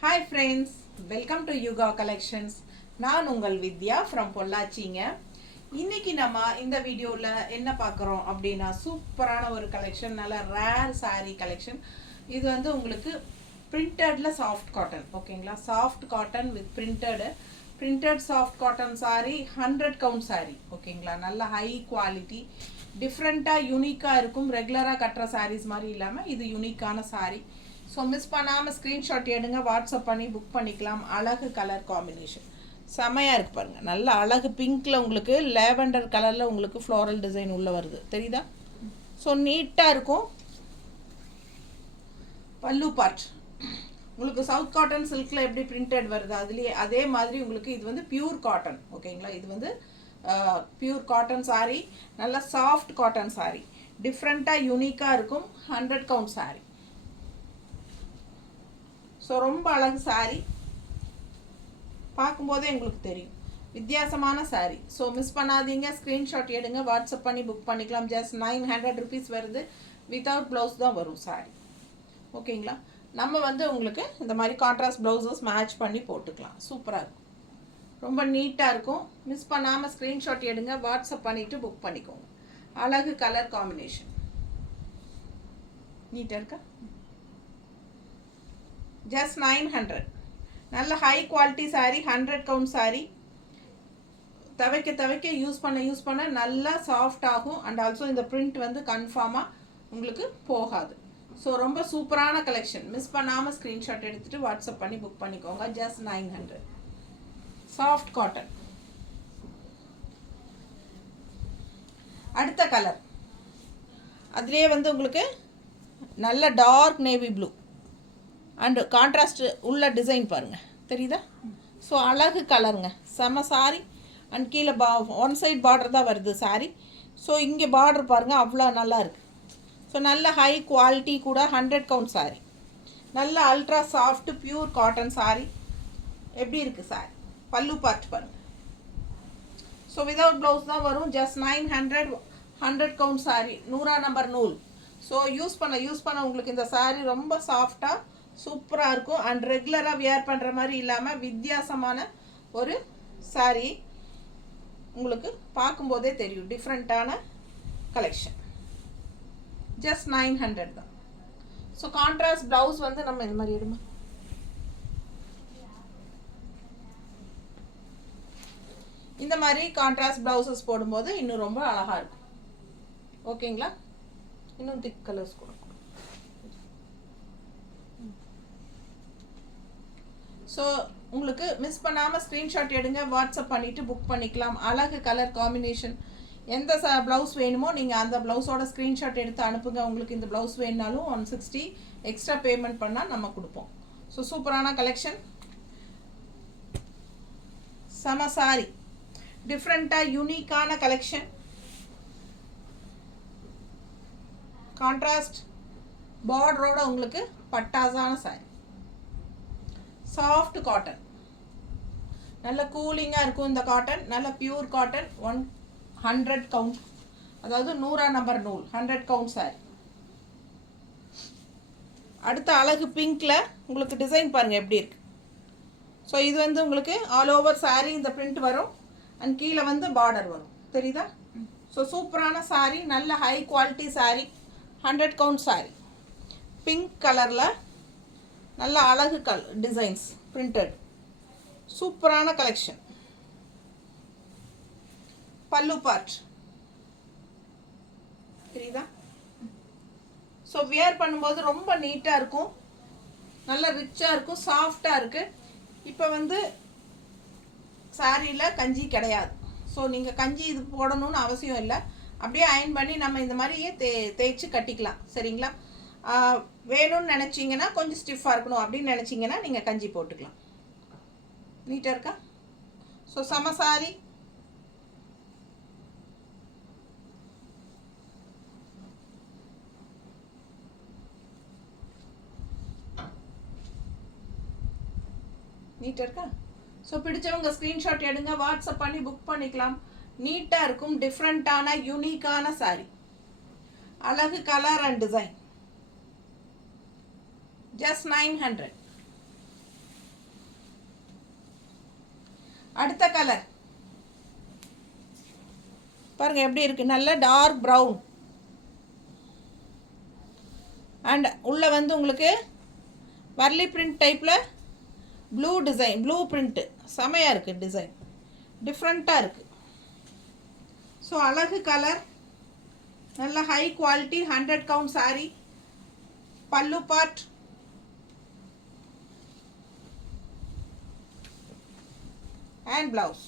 Hi friends, welcome to Yuga Collections. நான் உங்கள் வித்யா from பொள்ளாச்சிங்க. இன்னைக்கு நம்ம இந்த வீடியோவில் என்ன பார்க்குறோம் அப்படின்னா சூப்பரான ஒரு கலெக்ஷன், நல்ல ரேர் saree கலெக்ஷன். இது வந்து உங்களுக்கு பிரிண்டடில் சாஃப்ட் காட்டன், ஓகேங்களா? Soft cotton with printed soft cotton saree, 100 count saree, ஓகேங்களா? நல்ல ஹை குவாலிட்டி, டிஃப்ரெண்ட்டாக யூனிக்காக இருக்கும். ரெகுலராக கட்டுற sarees மாதிரி இல்லாமல் இது யூனிக்கான saree. ஸோ மிஸ் பண்ணாமல் ஸ்க்ரீன்ஷாட் எடுங்க, வாட்ஸ்அப் பண்ணி புக் பண்ணிக்கலாம். அழகு கலர் காம்பினேஷன் செமையாக இருக்குது பாருங்கள். நல்ல அழகு பிங்க்கில் உங்களுக்கு லேவெண்டர் கலரில் உங்களுக்கு ஃப்ளோரல் டிசைன் உள்ளே வருது, தெரியுதா? ஸோ நீட்டாக இருக்கும். பல்லு பார்ட் உங்களுக்கு சவுத் காட்டன் சில்கில் எப்படி பிரிண்டட் வருது அதுலேயே அதே மாதிரி உங்களுக்கு இது வந்து பியூர் காட்டன், ஓகேங்களா? இது வந்து பியூர் காட்டன் saree, நல்ல சாஃப்ட் காட்டன் saree, டிஃப்ரெண்ட்டாக யூனிக்காக இருக்கும். 100 கவுண்ட் saree. ஸோ ரொம்ப அழகு saree, பார்க்கும்போதே உங்களுக்கு தெரியும் வித்தியாசமான saree. ஸோ மிஸ் பண்ணாதீங்க, ஸ்க்ரீன்ஷாட் எடுங்க, வாட்ஸ்அப் பண்ணி புக் பண்ணிக்கலாம். ஜஸ்ட் 900 ருபீஸ் வருது. வித்தவுட் ப்ளவுஸ் தான் வரும் saree, ஓகேங்களா? நம்ம வந்து உங்களுக்கு இந்த மாதிரி கான்ட்ராஸ்ட் ப்ளவுஸஸ் மேட்ச் பண்ணி போட்டுக்கலாம். சூப்பராக இருக்கும், ரொம்ப நீட்டாக இருக்கும். மிஸ் பண்ணாமல் ஸ்க்ரீன்ஷாட் எடுங்க, வாட்ஸ்அப் பண்ணிவிட்டு புக் பண்ணிக்கோங்க. அழகு கலர் காம்பினேஷன் நீட்டாக இருக்கா? ஜஸ்ட் 900. நல்ல high quality saree, 100 count saree. துவைக்க யூஸ் பண்ண நல்லா சாஃப்ட் ஆகும். அண்ட் ஆல்சோ இந்த பிரிண்ட் வந்து கன்ஃபார்மாக உங்களுக்கு போகாது. ஸோ ரொம்ப சூப்பரான கலெக்ஷன். மிஸ் பண்ணாமல் ஸ்க்ரீன்ஷாட் எடுத்துகிட்டு வாட்ஸ்அப் பண்ணி புக் பண்ணிக்கோங்க. ஜஸ்ட் 900. Soft cotton. அடுத்த கலர் அதுலேயே வந்து உங்களுக்கு நல்ல dark navy blue and contrast உள்ள டிசைன் பாருங்கள், தெரியுதா? ஸோ அழகு கலருங்க, செம சாரி. அண்ட் கீழே ஒன் சைட் பார்டர் தான் வருது சாரி. ஸோ இங்கே பார்டர் பாருங்கள், அவ்வளோ நல்லா இருக்குது. ஸோ நல்ல ஹை குவாலிட்டி கூட, 100 கவுண்ட் சாரி. நல்ல ultra soft pure cotton sorry. எப்படி இருக்குது சாரி? பல்லு பார்ட் பாருங்கள். ஸோ விதவுட் ப்ளவுஸ் தான் வரும். ஜஸ்ட் 900. 100 கவுண்ட் சாரி, 100 நம்பர் நூல். ஸோ யூஸ் பண்ண உங்களுக்கு இந்த சாரி ரொம்ப சாஃப்டாக சூப்பராக இருக்கும். அண்ட் ரெகுலராக வியர் பண்ணுற மாதிரி இல்லாமல் வித்தியாசமான ஒரு saree. உங்களுக்கு பார்க்கும்போதே தெரியும் டிஃப்ரெண்ட்டான கலெக்ஷன். ஜஸ்ட் 900 தான். ஸோ கான்ட்ராஸ்ட் ப்ளவுஸ் வந்து நம்ம இந்த மாதிரி எடுமா, இந்த மாதிரி கான்ட்ராஸ்ட் ப்ளவுசஸ் போடும்போது இன்னும் ரொம்ப அழகாக இருக்கும், ஓகேங்களா? இன்னும் திக் கலர்ஸ் கூட. ஸோ உங்களுக்கு மிஸ் பண்ணாமல் ஸ்க்ரீன்ஷாட் எடுங்க, வாட்ஸ்அப் பண்ணிவிட்டு புக் பண்ணிக்கலாம். அழகு கலர் காம்பினேஷன். எந்த ப்ளவுஸ் வேணுமோ நீங்கள் அந்த ப்ளவுஸோட ஸ்க்ரீன்ஷாட் எடுத்து அனுப்புங்க. உங்களுக்கு இந்த ப்ளவுஸ் வேணுனாலும் 160 எக்ஸ்ட்ரா பேமெண்ட் பண்ணால் நம்ம கொடுப்போம். ஸோ சூப்பரான கலெக்ஷன், செம சாரி, டிஃப்ரெண்ட்டாக யூனிக்கான கலெக்ஷன். கான்ட்ராஸ்ட் பார்டரோட உங்களுக்கு பட்டாசான சாரி. சாஃப்ட் காட்டன், நல்ல கூலிங்காக இருக்கும் இந்த காட்டன். நல்ல பியூர் காட்டன். 100 கவுண்ட், அதாவது 100 நம்பர் நூல், 100 கவுண்ட் சாரி. அடுத்த அழகு பிங்க்கில் உங்களுக்கு டிசைன் பாருங்கள் எப்படி இருக்குது. ஸோ இது வந்து உங்களுக்கு ஆல் ஓவர் சாரீ இந்த பிரிண்ட் வரும். அண்ட் கீழே வந்து பார்டர் வரும், தெரியுதா? ஸோ சூப்பரான சாரீ, நல்ல high quality sari, 100 count sari. Pink கலரில் நல்ல அழகு டிசைன்ஸ் பிரிண்டட், சூப்பரான கலெக்ஷன். பல்லு பார்ட் தெரியுதா? ஸோ வியர் பண்ணும்போது ரொம்ப நீட்டாக இருக்கும், நல்ல ரிச்சாக இருக்கும், சாஃப்டாக இருக்குது. இப்போ வந்து சாரியில் கஞ்சி கிடையாது. ஸோ நீங்கள் கஞ்சி இது போடணும்னு அவசியம் இல்லை. அப்படியே அயன் பண்ணி நம்ம இந்த மாதிரியே தேய்ச்சி கட்டிக்கலாம், சரிங்களா? வேணும்னு நினச்சிங்கன்னா கொஞ்சம் ஸ்டிஃபாக இருக்கணும் அப்படின்னு நினச்சிங்கன்னா நீங்கள் கஞ்சி போட்டுக்கலாம். நீட்டாக இருக்கா? ஸோ செம சாரி. நீட்டாக இருக்கா? ஸோ பிடிச்சவங்க ஸ்க்ரீன்ஷாட் எடுங்க, வாட்ஸ்அப் பண்ணி புக் பண்ணிக்கலாம். நீட்டாக இருக்கும், டிஃப்ரெண்ட்டான யூனிக்கான சாரி. அழகு கலர் அண்ட் டிசைன். Just 900. அடுத்த கலர் பாருங்க எப்படி இருக்குது, நல்ல டார்க் ப்ரௌன். அண்ட் உள்ளே வந்து உங்களுக்கு வர்லி பிரிண்ட் டைப்பில் ப்ளூ டிசைன், ப்ளூ பிரிண்ட்டு செமையாக இருக்குது, டிசைன் டிஃப்ரெண்ட்டாக இருக்குது. ஸோ அழகு கலர், நல்ல ஹை குவாலிட்டி 100 கவுண்ட் சாரீ. பல்லு பார்ட், அண்ட் ப்ளவுஸ்.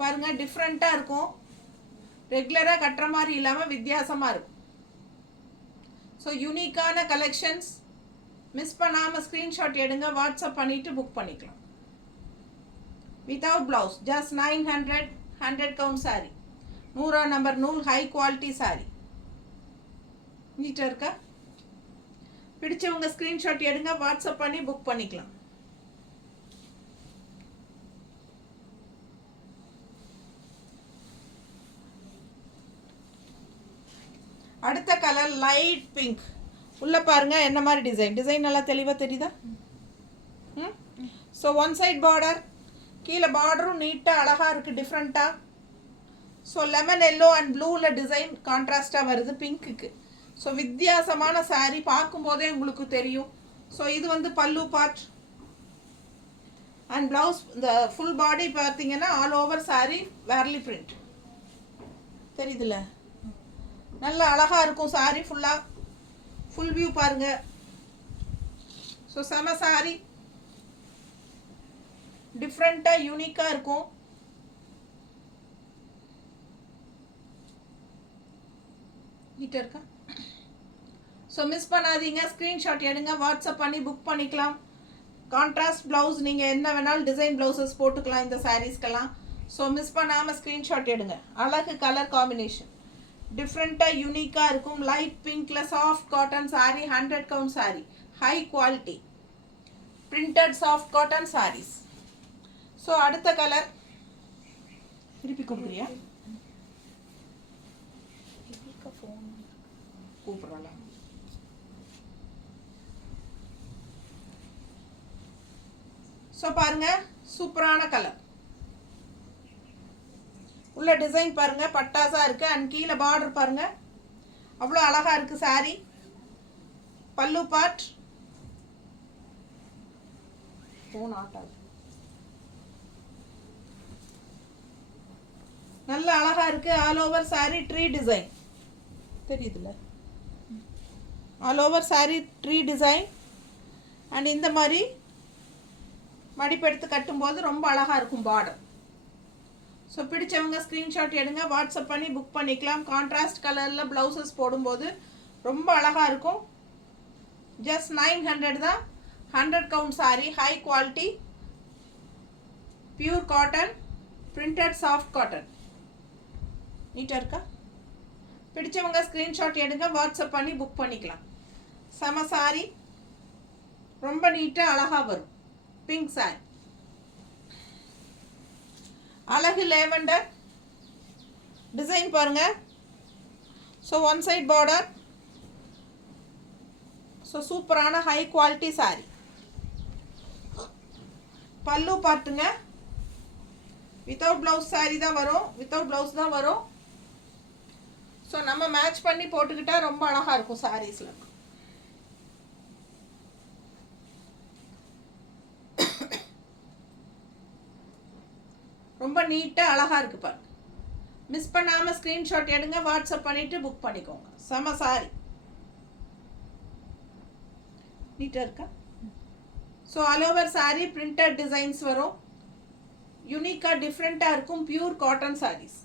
பாருங்க டிஃப்ரெண்ட்டாக இருக்கும், ரெகுலராக கட்டுற மாதிரி இல்லாமல் வித்தியாசமாக இருக்கும். ஸோ யூனிக்கான கலெக்ஷன்ஸ். மிஸ் பண்ணாமல் ஸ்க்ரீன்ஷாட் எடுங்க, வாட்ஸ்அப் பண்ணிவிட்டு புக் பண்ணிக்கலாம். Without blouse, just 900, 100 count sorry, 100 number நூல், ஹை குவாலிட்டி சாரி. நீட்டாக இருக்கா? பிடிச்சவங்க ஸ்க்ரீன்ஷாட் எடுங்க, வாட்ஸ்அப் பண்ணி புக் பண்ணிக்கலாம். அடுத்த கலர் லைட் பிங்க். உள்ளே பாருங்கள் என்ன மாதிரி டிசைன் நல்லா தெளிவாக தெரியுதா? ஸோ ஒன் சைட் பார்டர், கீழே பார்டரும் நீட்டாக அழகாக இருக்குது, டிஃப்ரெண்ட்டாக. ஸோ லெமன் எல்லோ அண்ட் ப்ளூவில் டிசைன் கான்ட்ராஸ்டாக வருது பிங்க்குக்கு. ஸோ வித்தியாசமான சாரீ, பார்க்கும்போதே உங்களுக்கு தெரியும். ஸோ இது வந்து பல்லு பார்ட் அண்ட் ப்ளவுஸ். இந்த ஃபுல் பாடி பார்த்தீங்கன்னா ஆல் ஓவர் சாரீ வேர்லி பிரிண்ட் தெரியுதுல்ல, நல்ல அழகாக இருக்கும் சாரீ ஃபுல்லாக. ஃபுல் வியூ பாருங்கள். ஸோ செம சாரீ, டிஃப்ரெண்ட்டாக யூனிக்காக இருக்கும். நீட்டாக இருக்கா? ஸோ மிஸ் பண்ணாதீங்க, ஸ்க்ரீன்ஷாட் எடுங்க, வாட்ஸ்அப் பண்ணி புக் பண்ணிக்கலாம். கான்ட்ராஸ்ட் ப்ளவுஸ், நீங்கள் என்ன வேணாலும் டிசைன் ப்ளவுசஸ் போட்டுக்கலாம் இந்த சாரீஸ்க்கெல்லாம். ஸோ மிஸ் பண்ணாமல் ஸ்க்ரீன்ஷாட் எடுங்க. அழகு கலர் காம்பினேஷன், டிஃப்ரெண்ட்டாக யூனிக்காக இருக்கும். லைட் பிங்க்கில் soft cotton sari, 100 count sari, high quality printed soft cotton saris. So அடுத்த கலர் திருப்பி கொடுக்குறியா? கூப்பிட்றல. ஸோ பாருங்க சூப்பரான கலர். உள்ள டிசைன் பாருங்க பட்டாசா இருக்கு. அண்ட் கீழே பார்டர் பாருங்க அவ்வளோ அழகா இருக்கு சாரி. பல்லு பார்ட் ஃபோன் ஆட்டாது, நல்ல அழகா இருக்கு. All over sari tree design தெரியுதுல்ல, all over sari tree design. And இந்த மாதிரி மடிப்பெடுத்து கட்டும்போது ரொம்ப அழகா இருக்கும் பார்டர். ஸோ பிடிச்சவங்க ஸ்க்ரீன்ஷாட் எடுங்க, வாட்ஸ்அப் பண்ணி புக் பண்ணிக்கலாம். கான்ட்ராஸ்ட் கலரில் ப்ளவுசஸ் போடும்போது ரொம்ப அழகாக இருக்கும். ஜஸ்ட் 900 தான். 100 count sari, high quality pure cotton, printed soft cotton. நீட்டாக இருக்கா? பிடிச்சவங்க ஸ்க்ரீன்ஷாட் எடுங்க, வாட்ஸ்அப் பண்ணி புக் பண்ணிக்கலாம். செம சாரி, ரொம்ப நீட்டாக அழகாக வரும். பிங்க் சாரி, அழகு லேவெண்டர் டிசைன் பாருங்க. So one side border. So சூப்பரான ஹை குவாலிட்டி சாரி. பல்லு பார்த்துங்க, வித்தவுட் ப்ளவுஸ் சாரி தான் வரும், வித்தவுட் ப்ளவுஸ் தான் வரும். ஸோ நம்ம மேட்ச் பண்ணி போட்டுக்கிட்டா ரொம்ப அழகாக இருக்கும் சாரீஸில். ரொம்ப நீட்டாக அழகாக இருக்குது பாருங்க. மிஸ் பண்ணாமல் ஸ்க்ரீன்ஷாட் எடுங்க, வாட்ஸ்அப் பண்ணிவிட்டு புக் பண்ணிக்கோங்க. செம சாரி, நீட்டாக இருக்கா? So all over sari printed designs வரும். யூனிக்காக டிஃப்ரெண்ட்டாக இருக்கும். Pure cotton saris.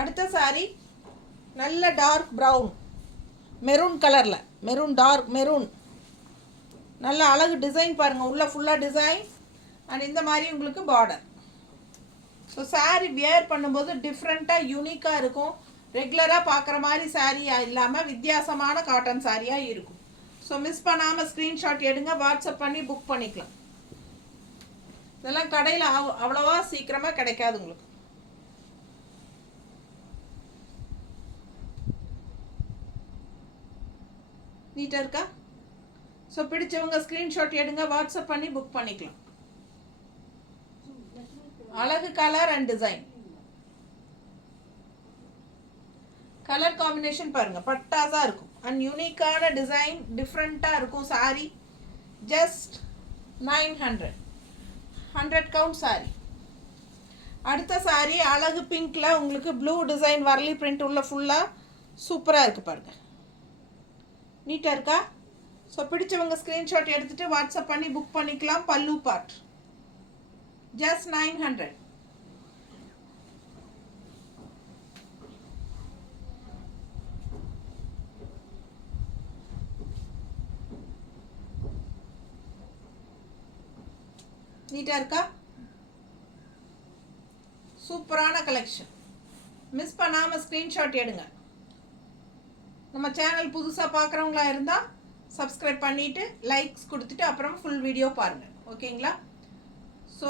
அடுத்த சாரி நல்ல டார்க் ப்ரௌன் மெரூன் கலரில், மெரூன் டார்க் மெரூன், நல்ல அழகு டிசைன் பாருங்கள். உள்ள ஃபுல்லாக டிசைன் அண்ட் இந்த மாதிரி உங்களுக்கு பார்டர். ஸோ சாரீ வியர் பண்ணும்போது டிஃப்ரெண்ட்டாக யூனிக்காக இருக்கும். ரெகுலராக பார்க்குற மாதிரி சாரீயாக இல்லாமல் வித்தியாசமான காட்டன் சாரியாக இருக்கும். ஸோ மிஸ் பண்ணாமல் ஸ்க்ரீன்ஷாட் எடுங்க, வாட்ஸ்அப் பண்ணி புக் பண்ணிக்கலாம். இதெல்லாம் கடையில் அவ்வளோவா சீக்கிரமாக கிடைக்காது உங்களுக்கு. நீட்டாக இருக்கா? ஸோ பிடிச்சவங்க ஸ்க்ரீன்ஷாட் எடுங்க, வாட்ஸ்அப் பண்ணி புக் பண்ணிக்கலாம். அழகு colour and design. Colour combination பாருங்க, பட்டாசா இருக்கும். அண்ட் யூனிக்கான டிசைன், டிஃப்ரெண்ட்டாக இருக்கும். Sorry just 900, 100 count sorry. அடுத்த சாரி அழகு பிங்க்ல உங்களுக்கு ப்ளூ டிசைன் வரலி பிரிண்ட் உள்ள ஃபுல்லாக சூப்பராக இருக்குது பாருங்க. நீட்டாக இருக்கா? ஸோ பிடிச்சவங்க ஸ்க்ரீன்ஷாட் எடுத்துகிட்டு வாட்ஸ்அப் பண்ணி புக் பண்ணிக்கலாம். பல்லு பார்ட் ஜஸ்ட் 900. நீட்டாக இருக்கா? சூப்பரான கலெக்ஷன். மிஸ் பண்ணாமல் ஸ்க்ரீன்ஷாட் எடுங்க. நம்ம சேனல் புதுசாக பார்க்குறவங்களா இருந்தால் சப்ஸ்கிரைப் பண்ணிவிட்டு லைக்ஸ் கொடுத்துட்டு அப்புறம் ஃபுல் வீடியோ பாருங்கள். ஓகேங்களா? ஸோ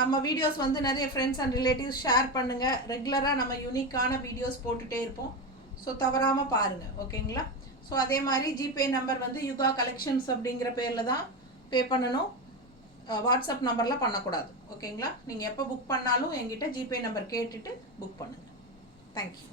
நம்ம வீடியோஸ் வந்து நிறைய ஃப்ரெண்ட்ஸ் அண்ட் ரிலேட்டிவ்ஸ் ஷேர் பண்ணுங்கள். ரெகுலராக நம்ம யூனிக்கான வீடியோஸ் போட்டுகிட்டே இருப்போம். ஸோ தவறாமல் பாருங்கள். ஓகேங்களா? ஸோ அதே மாதிரி ஜிபே நம்பர் வந்து யுகா கலெக்ஷன்ஸ் அப்படிங்கிற பேரில் தான் பே பண்ணணும். வாட்ஸ்அப் நம்பரில் பண்ணக்கூடாது. ஓகேங்களா? நீங்கள் எப்போ புக் பண்ணாலும் என்கிட்ட ஜிபே நம்பர் கேட்டுட்டு புக் பண்ணுங்கள். தேங்க்யூ.